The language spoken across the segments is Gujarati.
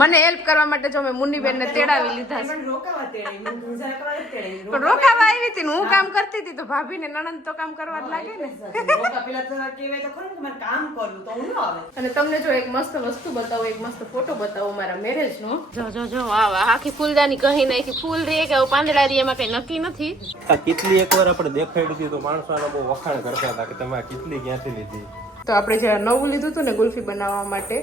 મને હેલ્પ કરવા માટે જો મેં મુન્નીબેન ને તેડાવી લીધા છે. પણ રોકાવા આવી હતી હું કામ કરતી હતી તો ભાભી ને નણંદ તો કામ કરવા જ લાગે ને. રોકા પેલા તો કહેવાય તો ખરું ને કે મારે કામ કરવું તો હું ન આવે. અને તમને જો એક મસ્ત વસ્તુ બતાવો એક મસ્ત ફોટો બતાવો મારા મેરેજ નો જો જો જો વાહ વાહ આખી ફૂલદાની કહી નાખી ફૂલ રે કે પાંદડા રે એમાં કઈ નક્કી નથી? આ કેટલી એકવાર આપણે દેખાડી હતી તો માણસો બહુ વખાણ કરતા હતા કે તમે આ કેટલી ક્યાંથી લીધી? તો આપણે જે નવું લીધું હતું ને ગુલ્ફી બનાવવા માટે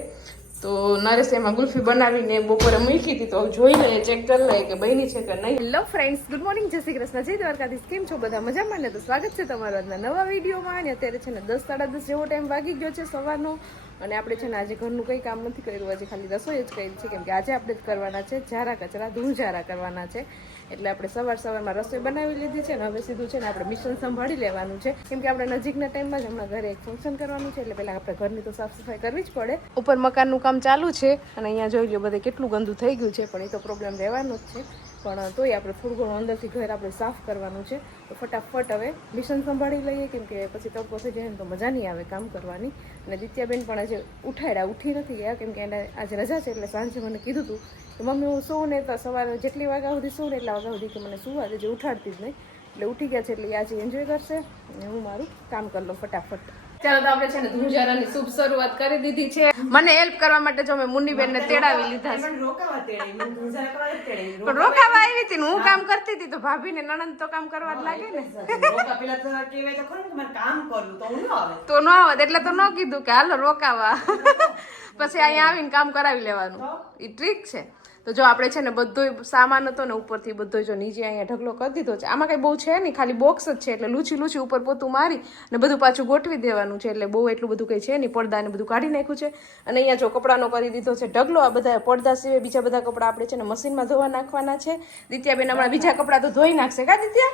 તો નરેશ એમાં ગુલ્ફી બનાવીને બપોરે મૂકી હતી તો જોઈ લઈએ ચેક કરી લઈએ કે બની છે કે નહીં. હેલો ફ્રેન્ડ્સ ગુડ મોર્નિંગ જય શ્રી કૃષ્ણ, જય દ્વારકાધીશ. કેમ છો બધા? મજામાં ને? તો સ્વાગત છે તમારું નવા વિડીયોમાં. અને અત્યારે છે ને દસ સાડા દસ જેવો ટાઈમ વાગી ગયો છે સવારનો. અને આપણે છે ને આજે ઘરનું કંઈ કામ નથી કર્યું આજે ખાલી રસોઈ જ કરી છે, કેમ કે આજે આપણે જ કરવાના છે, ઝારા કચરા ધૂળ ઝારા કરવાના છે. એટલે આપણે સવાર સવારમાં રસોઈ બનાવી લીધી છે ને હવે સીધું છે ને આપણે મિશન સંભાળી લેવાનું છે. કેમ કે આપણે નજીકના ટાઈમમાં જ હમણાં ઘરે એક ફંક્શન કરવાનું છે, એટલે પહેલાં આપણે ઘરની તો સાફ સફાઈ કરવી જ પડે. ઉપર મકાનનું કામ ચાલુ છે અને અહીંયા જોઈ લો બધે કેટલું ગંદુ થઈ ગયું છે, પણ એ તો પ્રોબ્લેમ રહેવાનો જ છે. પણ તોય આપણે થોડું ઘણું અંદરથી ઘર આપણે સાફ કરવાનું છે. તો ફટાફટ હવે મિશન સંભાળી લઈએ, કેમ કે પછી તડકો થઈ જાય ને તો મજા નહીં આવે કામ કરવાની. અને દિત્યાબેન પણ આજે ઉઠાડ્યા, ઉઠી નથી ગયા, કેમ કે એને આજે રજા છે એટલે સાંજે મને કીધું હતું કે મમ્મી હું સૌ ને સવારે જેટલી વાગ્યા સુધી સૌ ને એટલા વાગ્યા સુધી કે મને સુવા દેજે, ઉઠાડતી જ નહીં. એટલે ઉઠી ગયા છે એટલે આજે એન્જોય કરશે અને હું મારું કામ કરી લઉં ફટાફટ. ચાલો તો આપણે છે ને ધ્રુજારાની શુભ શરૂઆત કરી દીધી છે. મને હેલ્પ કરવા માટે જો મેં મુન્નીબેન ને તેડાવી લીધા છે. પણ રોકાવા આવી હતી ને હું કામ કરતી હતી તો ભાભી ને નણંદ તો કામ કરવા જ લાગે ને. તો. ન આવત એટલે તો ન કીધું કે હાલો રોકાવા. પછી અહીંયા આવીને કામ કરાવી લેવાનું. એ ટ્રીક છે. તો જો આપણે છે ને બધો સામાન હતો ને ઉપરથી બધો જો નીચે અહીંયા ઢગલો કરી દીધો છે. આમાં કંઈ બહુ છે નહીં, ખાલી બોક્સ જ છે એટલે લૂછી લૂછી ઉપર પોતું મારી અને બધું પાછું ગોઠવી દેવાનું છે એટલે બહુ એટલું બધું કંઈ છે નહીં, પડદા ને બધું કાઢી નાખ્યું છે. અને અહીંયા જો કપડાનો કરી દીધો છે ઢગલો, આ બધા પડદા સિવાય બીજા બધા કપડા આપણે છે ને મશીનમાં ધોવા નાખવાના છે. દિત્યાબેન હમણાં બીજા કપડા તો ધોઈ નાખશે. કા દિત્યા?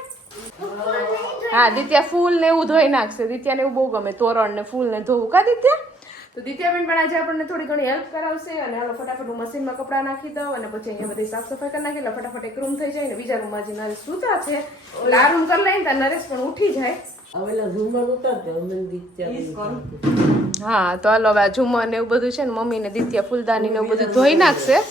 હા, દિત્યા ફૂલ ને એવું ધોઈ નાખશે. દિત્યાને એવું બહુ ગમે, તોરણ ને ફૂલ ને ધોવું. કા દિત્યા? તો દિત્યાબેન પણ આજે આપણને થોડી ઘણી હેલ્પ કરાવશે અને હાલો ફટાફટ હું મશીનમાં કપડાં નાખી દઉં અને પછી અહીંયા બધી સાફ સફાઈ કરી નાખી એટલે ફટાફટ એક રૂમ થઈ જાય ને બીજા રૂમમાં જે નરેશ સૂતા છે એટલે આ રૂમ કરી લઈને ત્યાં નરેશ પણ ઉઠી જાય. હા તો હાલો હવે આ ઝુમર ને એવું બધું છે ને મમ્મી ને દિત્યા ફૂલદાની ને એવું બધું ધોઈ નાખશે.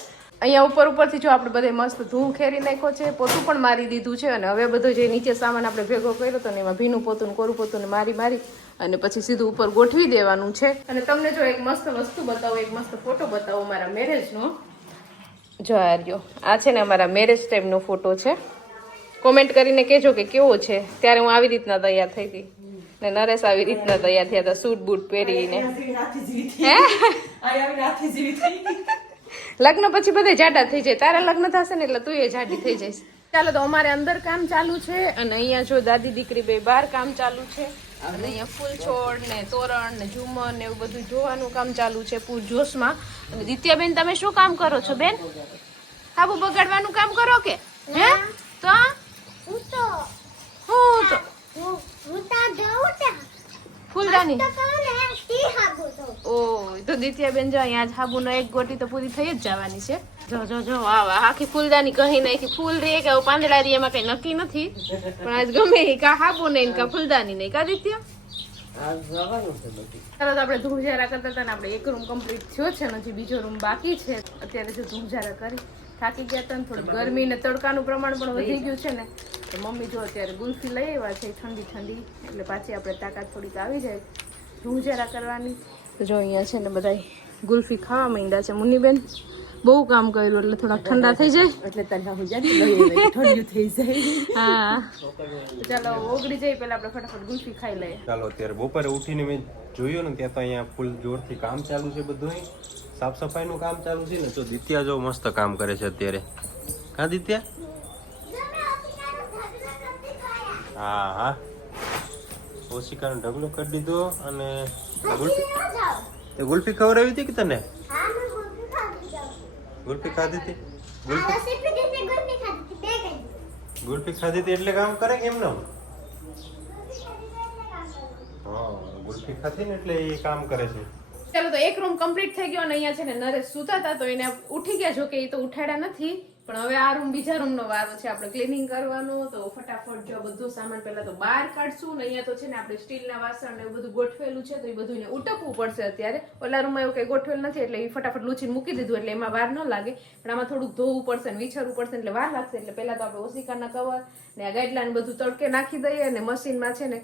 અહીંયા ઉપર ઉપરથી જો આપણે બધે મસ્ત ધૂળ ખેરી નાખ્યો છે પોતું પણ મારી દીધું છે અને હવે બધો જે નીચે સામાન આપણે ભેગો કર્યો હતો ને એમાં ભીનું પોતું ને કોરું પોતું ને મારી મારી અને પછી સીધું ઉપર ગોઠવી દેવાનું છે. અને તમને જો એક મસ્ત વસ્તુ બતાવો એક મસ્ત ફોટો બતાવો મારા મેરેજનો. જો આ રહ્યો. આ છે ને અમારા મેરેજ ટાઈમનો ફોટો છે. કોમેન્ટ કરીને કહેજો કે કેવો છે. ત્યારે હું આવી રીતના તૈયાર થઈ હતી ને નરેશ આવી રીતના તૈયાર થયા હતા સૂટ બૂટ પહેરીને. લગ્ન પછી બધે જાડા થઈ જાય. તારા લગ્ન થશે ને એટલે તું એ જાડી થઈ જઈશ. ચાલો તો અમારે અંદર કામ ચાલુ છે અને અહીંયા જો દાદી દીકરી બે બહાર કામ ચાલુ છે. અને અહીંયા ફૂલ છોડ ને તોરણ ને ઝુમર ને એવું બધું જોવાનું કામ ચાલુ છે પૂર જોશમાં. અને દિત્યાબેન તમે શું કામ કરો છો બેન? હાબુ બગાડવાનું કામ કરો કે? હે? તો? હું તો ફૂલદાની. ઓ તો દિત્યાબેન જો અહીંયા આજ હાબુનો એક ગોટી તો પૂરી થઈ જ જવાની છે. જો જો જો વાહ વાહ આખી ફૂલદાની કહી નાખી. ફૂલ રે કે પાંદડા રે એમાં કઈ નક્કી નથી. પણ આજ ગમે એ કા હાબુ નહીં કા ફૂલદાની નહીં કા દિત્યા? તરત તો આપણે ધૂળઝારા કરતા હતા ને આપણે એક રૂમ કમ્પ્લીટ થયો છે ને બીજો રૂમ બાકી છે. અત્યારે જો ધૂળઝારા કરી. થાકી ગયા હતા થોડી ગરમી ને તડકાનું પ્રમાણ પણ વધી ગયું છે ને તો મમ્મી જો અત્યારે ગુલ્ફી લઈ આવ્યા છે ઠંડી ઠંડી એટલે પાછી આપણે તાકાત થોડીક આવી જાય. ધૂળઝારા કરવાની. તો જો અહીંયા છે ને બધા ગુલ્ફી ખાવા માંડ્યા છે. મુન્નીબેન બહુ કામ કર્યું એટલે થોડાક ઠંડા થઈ જાય. એટલે તને હું જાણી ઠંડુ થઈ જાય. હા. ચાલો ઓગળી જાય પેલા આપણે ફટાફટ ગુલ્ફી ખાઈ લઈએ. ચાલો અત્યારે બપોરે ઉઠીને મેં જોયું ને ત્યાં તો અહીંયા ફૂલ જોરથી કામ ચાલુ છે બધું સાફ સફાઈનું કામ ચાલુ છે ને તો દિત્યા જો મસ્ત કામ કરે છે અત્યારે. હા દિત્યા? હા હા. ઓશિકાનો ઢગલો કરી દીધો અને ગુલ્ફી તે ગુલ્ફી ખવડાવી હતી કે તને? ગુલ્ફી ખાધી હતી? ગુલ્ફી ગુલ્ફી ખાધી હતી એટલે કામ કરે કેમ ન હા ગુલ્ફી ખાધી ને એટલે એ કામ કરે છે. કમ્પ્લીટ થઈ ગયો અને અહીંયા છે ને નરેશ સૂતા હતા તો એને ઉઠી ગયા જો કે એ તો ઉઠાડ્યા નથી. પણ હવે આ રૂમ બીજા રૂમનો વારો છે, આપણે ક્લિનિંગ કરવાનો, તો ફટાફટ જો બધો સામાન પહેલા તો બહાર કાઢશું, ને અહીંયા તો છે ને આપણે સ્ટીલના વાસણ ને એવું બધું ગોઠવેલું છે, તો એ બધું ઉટકવું પડશે અત્યારે. ઓલા રૂમમાં એવું કઈ ગોઠવેલ નથી, એટલે એ ફટાફટ લૂછીને મૂકી દીધું, એટલે એમાં વાર ન લાગે. પણ આમાં થોડુંક ધોવું પડશે ને વિછરવું પડશે એટલે વાર લાગશે, એટલે પહેલાં તો આપણે ઓશિકાના કવર ને આ ગાઈડલાઈન બધું તડકે નાખી દઈએ અને મશીનમાં છે ને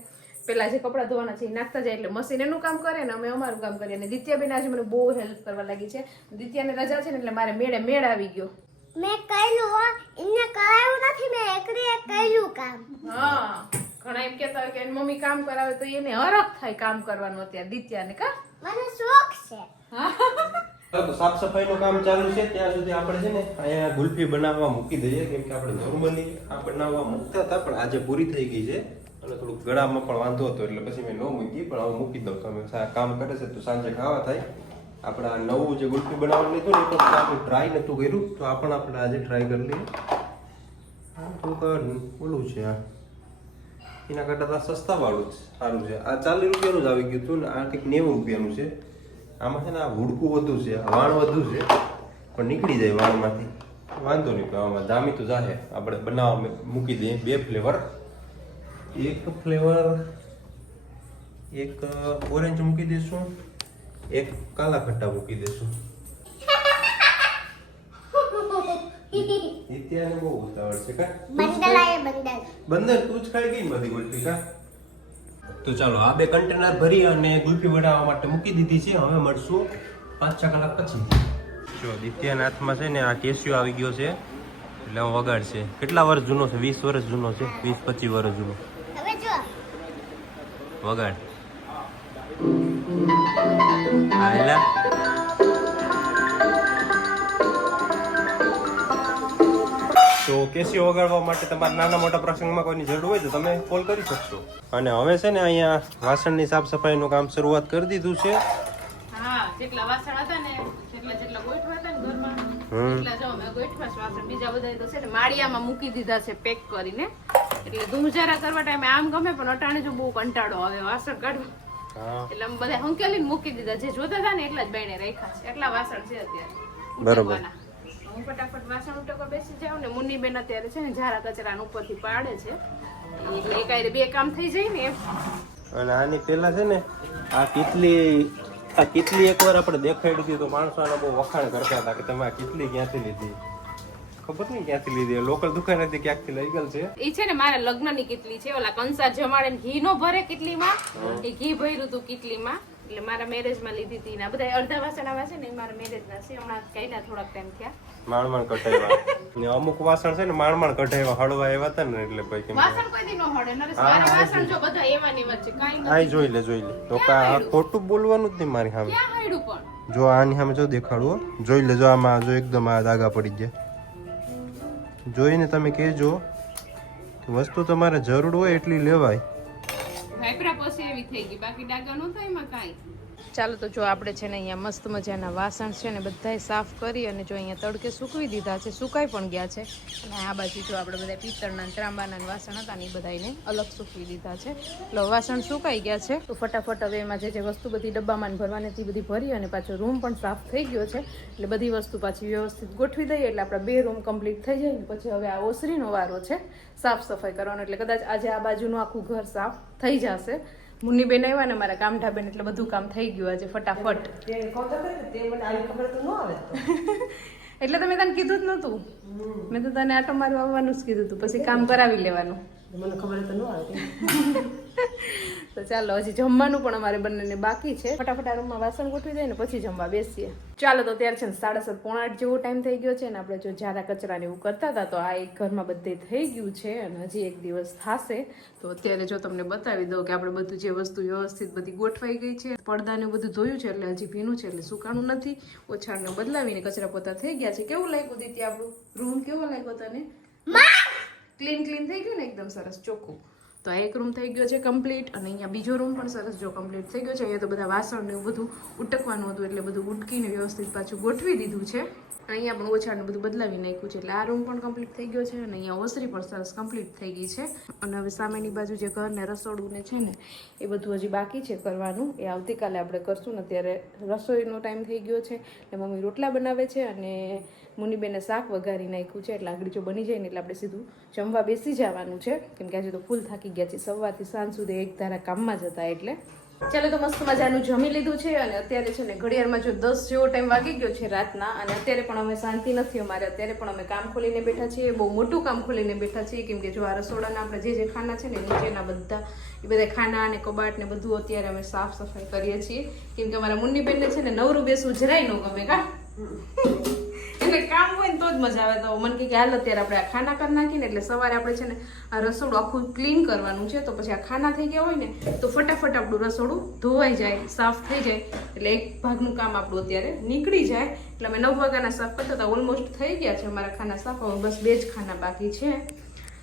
પેલા જે કપડાં ધોવાના છે એ નાખતા જાય એટલે મશીન એનું કામ કરે ને અમે અમારું કામ કરીએ. અને દિત્યાબેન આજે મને બહુ હેલ્પ કરવા લાગી છે. દિત્યાને રજા છે ને એટલે મારે મેળે મેળ આવી ગયો. મેં કર્યું હો. એમને કરાયું નથી. મેં એકડી કર્યું કામ. હા. ઘણા એમ કહેતા હોય કે એની મમ્મી કામ કરાવે તો એને હરખ થાય કામ કરવાનું અત્યારે દિત્યાને કા? મને શોખ છે. સાફ સફાઈનું કામ ચાલુ છે. ત્યાં સુધી આપણે છે ને અહીંયા ગુલ્ફી બનાવવા મૂકી દઈએ. કેમ કે આપણે નોર્મલી આ બનાવવા મૂકતા હતા પણ આજે પૂરી થઈ ગઈ છે. અને થોડુંક ગળામાં પણ વાંધો હતો, એટલે પછી મેં ન મૂકી, પણ હવે મૂકી દઉં. તમે કામ કરે છે તો સાંજે ખાવા થાય. આપણે નવું જે ગુલ્ફી બનાવવાનું લીધું ને, એ પણ આપણે ટ્રાય નહોતું કર્યું. તો આ પણ આપણે આજે ટ્રાય કરી લઈએ. થોડુંક ઓલું છે આ. એના કરતાં તો આ સસ્તા વાળું જ સારું છે. આ ચાલીસ રૂપિયાનું જ આવી ગયું હતું ને, આ કંઈક નેવું રૂપિયાનું છે. આમાં છે ને આ હુડકું વધુ છે વાણ વધુ છે, પણ નીકળી જાય વાણમાંથી. વાંધો નહીં, પણ આમાં જામી તો જાહે. આપણે બનાવવા મૂકી દઈએ. બે ફ્લેવર એક ફ્લેવર એક ઓરેન્જ મૂકી દઈશું એક કાલા ખટ્ટા મૂકી દઈશું. નિત્યાને બહુ ઉતાવળ છે કા? બંદર આયે બંદર તું જ ખાઈ ગઈ બધી ગુલ્ફી કા? તો ચાલો આ બે કન્ટેનર ભરી અને ગુલ્ફી બનાવવા માટે મૂકી દીધી છે. હવે મળશું પાંચ છ કલાક પછી. જો દિત્યાના હાથમાં છે ને આ કેસ્યુ આવી ગયો છે. એટલે હું વગાડશે. કેટલા વર્ષ જૂનો છે? વીસ વર્ષ જૂનો છે? વીસ પચીસ વર્ષ જૂનો. વગાડ. તો કેસીઓ વગાડવા માટે તમારા નાના મોટા પ્રસંગમાં કોઈની જરૂર હોય તો તમે કોલ કરી શકશો. અને હવે છે ને અહીંયા વાસણની સાફ સફાઈનું કામ શરૂઆત કરી દીધું છે. હા જેટલા વાસણ હતા ને જેટલા જેટલા ગોઠવા હતા ને ઘરમાં હમ. એટલા જો અમે ગોઠવા વાસણ બીજા બધા તો છે ને માળિયામાં મૂકી દીધા છે પેક કરીને. એટલે ધૂમઝારા કરવા ટાઈમે આમ ગમે પણ અટાણે જો બહુ કંટાળો આવે વાસણ કાઢવા. એટલે અમે બધા હંકેલીને મૂકી દીધા. જે જોતા હતા ને એટલા જ બાઈને રાખ્યા છે. એટલા વાસણ છે અત્યારે. બરોબર. હું ફટાફટ વાસણ ઉટકવા બેસી જાઉં ને મુન્ની બેન અત્યારે છે ને ઝારા કચરા ઉપરથી પાડે છે. એટલે એકાયરે બે કામ થઈ જાય ને એમ. અને આની પેલા છે ને આ કેટલી આ કેટલી એકવાર આપણે દેખાડી હતી તો માણસો આને બહુ વખાણ કરતા હતા કે તમે આ કેટલી ક્યાંથી લીધી? ખબર નહીં ક્યાંથી લીધી. લોકલ દુકાન હતી ક્યાંકથી લઈ ગયેલ છે? એ છે ને મારા લગ્નની કેટલી છે. ઓલા કંસાર જમાડે ને ઘી નો ભરે કેટલીમાં. એ ઘી ભર્યું હતું કેટલીમાં. એટલે મારા મેરેજમાં લીધી હતી ને આ બધા અડધા વાસણ આવા છે ને એ મેરેજ મેરેજના છે. હમણાં કાઢ્યા થોડાક ટાઈમ થયા. માણ માણ ને અમુક વાસણ છે ને માણ માણ હળવા એવા હતા ને એટલે ભાઈ કેમ વાસણ કોઈ દી નો હળે. નરેશ મારા વાસણ જો બધા એવા ને એવા છે. કાંઈ નથી. જોઈ લે જોઈ લે. તો કા ખોટું બોલવાનું જ નહીં મારી સામે. ક્યાં હાયડું પણ? જો આની સામે જો દેખાડું હો. જોઈ લેજો આમાં જો એકદમ આ દાગા પડી ગયા. જોઈને તમે કહેજો વસ્તુ તમારે જરૂર હોય એટલી લેવાય. બાકી ડાગા નો થાય એમાં ચાલો તો જો આપણે છે ને અહીંયા મસ્ત મજાના વાસણ છે ને બધાય સાફ કરી અને જો અહીંયા તડકે સૂકવી દીધા છે, સુકાઈ પણ ગયા છે. અને આ બાજુ જો આપણે બધા પિત્તળના ત્રાંબાના વાસણ હતા ને એ બધાને અલગ સૂકવી દીધા છે. એટલે વાસણ સુકાઈ ગયા છે. તો ફટાફટ હવે એમાં જે વસ્તુ બધી ડબ્બામાં ભરવાને હતી બધી ભરી અને પાછો રૂમ પણ સાફ થઈ ગયો છે. એટલે બધી વસ્તુ પાછી વ્યવસ્થિત ગોઠવી દઈએ એટલે આપણા બે રૂમ કમ્પ્લીટ થઈ જાય પછી હવે આ ઓસરીનો વારો છે, સાફ સફાઈ કરવાનો. એટલે કદાચ આજે આ બાજુનું આખું ઘર સાફ થઈ જશે. મુન્નીબેન આવ્યા ને મારા કામ ઢાબેન એટલે બધું કામ થઈ ગયું આજે ફટાફટ. એટલે તો મેં તને કીધું જ નહોતું. મેં તો તને આટો મારવા આવવાનું જ કીધું હતું પછી કામ કરાવી લેવાનું. મને ખબર તો ન આવે. તો ચાલો હજી જમવાનું પણ અમારે બંનેને બાકી છે. ફટાફટ આ રૂમમાં વાસણ ગોઠવી દઈએ ને પછી જમવા બેસીએ. ચાલો તો ત્યારે છે ને સાડા સાત પોણા આઠ જેવો ટાઈમ થઈ ગયો છે ને આપણે જો કચરા ને એવું કરતા હતા તો આ એક ઘરમાં બધે થઈ ગયું છે અને હજી એક દિવસ થશે. તો અત્યારે જો તમને બતાવી દઉં કે આપણે બધું જે વસ્તુ વ્યવસ્થિત બધી ગોઠવાઈ ગઈ છે પડદાને ને બધું ધોયું છે એટલે હજી ભીનું છે એટલે સુકાણું નથી. ઓછાળને બદલાવીને કચરા પોતા થઈ ગયા છે. કેવું લાગ્યું દીતી આપણું? રૂમ કેવો લાગ્યો તને? ક્લીન ક્લીન થઈ ગયું ને? એકદમ સરસ. ચોખ્ખું. તો આ એક રૂમ થઈ ગયો છે કમ્પ્લીટ અને અહીંયા બીજો રૂમ પણ સરસ જો કમ્પ્લીટ થઈ ગયો છે. અહીંયા તો બધા વાસણ ને બધું ઉટકવાનું હતું એટલે બધું ઉટકીને વ્યવસ્થિત પાછું ગોઠવી દીધું છે. અહીંયા પણ ઓછાને બધું બદલાવી નાખ્યું છે. એટલે આ રૂમ પણ કમ્પ્લીટ થઈ ગયો છે અને અહીંયા ઓસરી પણ સરસ કમ્પ્લીટ થઈ ગઈ છે. અને હવે સામેની બાજુ જે ઘર ને રસોડું ને છે ને, એ બધું હજી બાકી છે કરવાનું. એ આવતીકાલે આપણે કરશું ને ત્યારે રસોઈનો ટાઈમ થઈ ગયો છે. એટલે મમ્મી રોટલા બનાવે છે અને મુનિબેને શાક વઘારી નાખ્યું છે. એટલે આગળ જો બની જાય ને એટલે આપણે સીધું જમવા બેસી જવાનું છે. કેમ કે આજે તો ફૂલ થાકી ગયા છે સવારથી સાંજ સુધી એક ધારા કામમાં જ હતા એટલે. ચાલો તો મસ્ત મજાનું જમી લીધું છે અને અત્યારે છે ને ઘડિયાળમાં જો દસ જેવો ટાઈમ વાગી ગયો છે રાતના અને અત્યારે પણ અમે શાંતિ નથી અમારે. અત્યારે પણ અમે કામ ખોલીને બેઠા છીએ બહુ મોટું કામ ખોલીને બેઠા છીએ કેમ કે જો આ રસોડાના આપણે જે જે ખાના છે ને નીચેના બધા એ બધા ખાના અને કબાટ ને બધું અત્યારે અમે સાફ સફાઈ કરીએ છીએ. કેમ કે અમારા મુન્નીબેનને છે ને નવરું બેસવું જરાય ન ગમે કા? એટલે કામ હોય ને તો જ મજા આવે. તો મને કે હાલ અત્યારે આપણે આ ખાના કરી નાખીને, એટલે સવારે આપણે છે ને આ રસોડું આખું ક્લીન કરવાનું છે. તો પછી આ ખાના થઈ ગયા હોય ને, તો ફટાફટ આપણું રસોડું ધોવાઈ જાય, સાફ થઈ જાય. એટલે એક ભાગનું કામ આપણું અત્યારે નીકળી જાય. એટલે અમે નવ વાગ્યાના સાફ કરતા હતા ઓલમોસ્ટ થઈ ગયા છે અમારા ખાના સાફ. હવે બસ બે જ ખાના બાકી છે.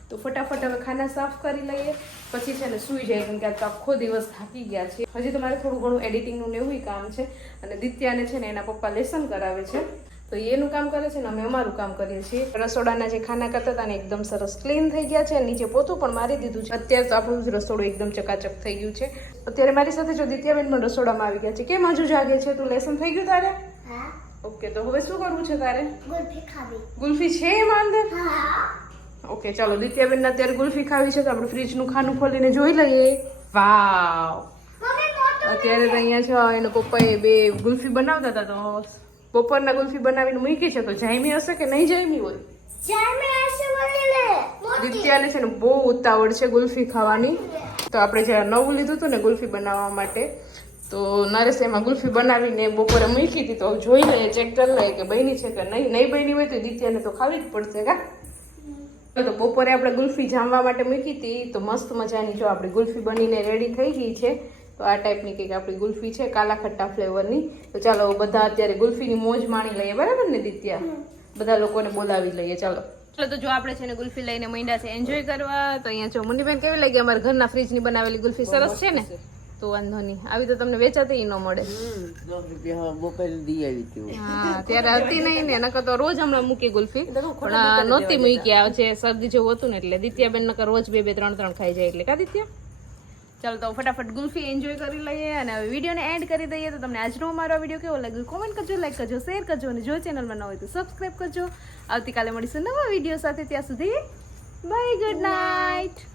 તો ફટાફટ હવે ખાના સાફ કરી લઈએ. પછી છે ને સૂઈ જાય, કેમ કે આજ તો આખો દિવસ થાકી ગયા છે. હજી તો મારે થોડું ઘણું એડિટિંગનું ને એવું કામ છે. અને દિત્યાને છે ને એના પપ્પા લેસન કરાવે છે. તો એનું કામ કરે છે ને અમે અમારું કામ કરીએ છીએ. રસોડાના જે ખાના કરતા હતા ને એકદમ સરસ ક્લીન થઈ ગયા છે. નીચે પોતું પણ મારી દીધું છે. અત્યારે તો આપણું જ રસોડું એકદમ ચકાચક થઈ ગયું છે. અત્યારે મારી સાથે જો દિત્યાબેન પણ રસોડામાં આવી ગયા છે. કેમ હજુ જાગે છે? તું લેસન થઈ ગયું તારે? ઓકે તો હવે શું કરવું છે તારે? ગુલ્ફી ખાવી. ગુલ્ફી છે એમાં અંદર? હા. ઓકે ચાલો દિત્યાબેન અત્યારે ગુલ્ફી ખાવી છે તો આપણે ફ્રીજનું ખાનું ખોલીને જોઈ લઈએ. વાવ. અત્યારે તો અહીંયા છે એનો પપ્પાએ બે ગુલ્ફી બનાવતા હતા તો બપોરના ગુલ્ફી બનાવીને મૂકી છે તો જાયમી હશે કે નહીં જાયમી હોય? દિત્યાને છે ને બહુ ઉતાવળ છે ગુલ્ફી ખાવાની. તો આપણે જ્યારે નવું લીધું હતું ને ગુલ્ફી બનાવવા માટે તો નરેશ એમાં ગુલ્ફી બનાવીને બપોરે મૂકી હતી તો જોઈ લઈએ ચેક કરી લઈએ કે બની છે કે નહીં. નહીં બની હોય તો દિત્યાને તો ખાવી જ પડશે કા? તો બપોરે આપણે ગુલ્ફી જામવા માટે મૂકી હતી તો મસ્ત મજાની જો આપણી ગુલ્ફી બનીને રેડી થઈ ગઈ છે. તો આ ટાઈપની કંઈક આપણી ગુલ્ફી છે કાલા ખટ્ટા ફ્લેવરની તો ચાલો બધા અત્યારે ગુલ્ફીની મોજ માણી લઈએ. બરાબર ને દિત્યા? બધા લોકોને બોલાવી લઈએ. ચાલો. ચાલો તો જો આપણે છે ને ગુલ્ફી લઈને માંડ્યા છે એન્જોય કરવા. તો અહીંયા જો મુનિબેન કેવી લાગી? અમારા ઘરના ફ્રીજની બનાવેલી ગુલ્ફી સરસ છે ને? તો વાંધો નહીં. આવી તો તમને વેચાતી ન મળે. હા ત્યારે હતી નહીં ને નકર તો રોજ હમણાં મૂકી ગુલ્ફી. પણ આ નહોતી મૂકી આ જે શરદી જેવું હતું ને એટલે દિત્યાબેન નકર રોજ બે બે ત્રણ ત્રણ ખાઈ જાય એટલે. કા દિત્યા? ચાલો તો ફટાફટ ગુલ્ફી એન્જોય કરી લઈએ અને હવે વિડીયોને એન્ડ કરી દઈએ. તો તમને આજનો અમારો વીડિયો કેવો લાગ્યો? કોમેન્ટ કરજો લાઈક કરજો શેર કરજો અને જો ચેનલમાં ન હોય તો સબસ્ક્રાઈબ કરજો. આવતીકાલે મળીશું નવા વીડિયો સાથે. ત્યાં સુધી બાય ગુડ નાઇટ